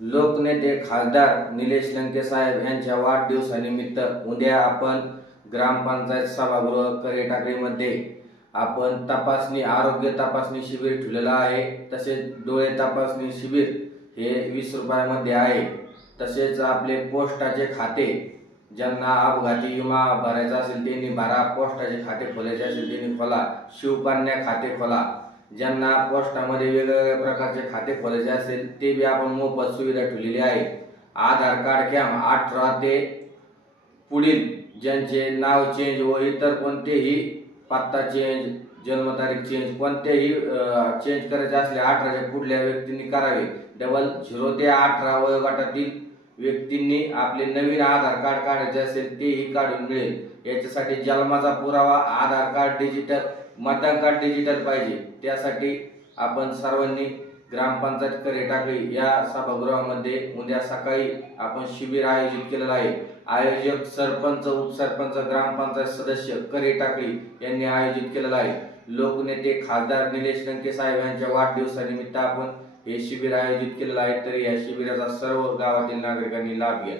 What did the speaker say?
लोकनेते खासदार निलेश लंके साहेब यांच्या वाढदिवसानिमित्त उद्या आपण ग्रामपंचायत सभागृह करेटाकळीमध्ये आपण आरोग्य तपासणी शिबिर ठेवलेलं आहे। तसेच डोळे तपासणी शिबिर हे 20 रुपयामध्ये आहे। तसेच आपले पोस्टाचे खाते, ज्यांना अपघाती विमा भरायचा असेल त्यांनी भरा, पोस्टाचे खाते खोलायचे असेल त्यांनी खोला, शिवकन्या खाते खोला, ज्यांना पोस्टामध्ये वेगवेगळ्या प्रकारचे खाते खोलायचे असेल ते बी आपण मोफत सुविधा ठेवलेली आहे। आधार कार्ड कॅम्प 18 ते पुढील ज्यांचे नाव चेंज व इतर कोणतेही पत्ता चेंज, जन्मतारीख चेंज कोणतेही चेंज करायचे असले 18च्या पुढल्या व्यक्तींनी करावे। 00 ते 18 वयोगटातील व्यक्तींनी आपले नवीन आधार कार्ड काढायचे असेल तेही काढून मिळेल। याच्यासाठी जन्माचा पुरावा, आधार कार्ड डिजिटल, मतदान कार्ड डिजिटल पाहिजे। त्यासाठी आपण सर्वांनी ग्रामपंचायत करेटाकळी या सभागृहामध्ये उद्या सकाळी आपण शिबिर आयोजित केलेलं आहे। आयोजक सरपंच, उपसरपंच, ग्रामपंचायत सदस्य करेटाकळी यांनी आयोजित केलेलं आहे। लोकनेते खासदार निलेश लंके साहेब यांच्या वाढदिवसानिमित्त आपण हे शिबिर आयोजित केलेलं आहे। तरी या शिबिराचा सर्व गावातील नागरिकांनी लाभ घ्या।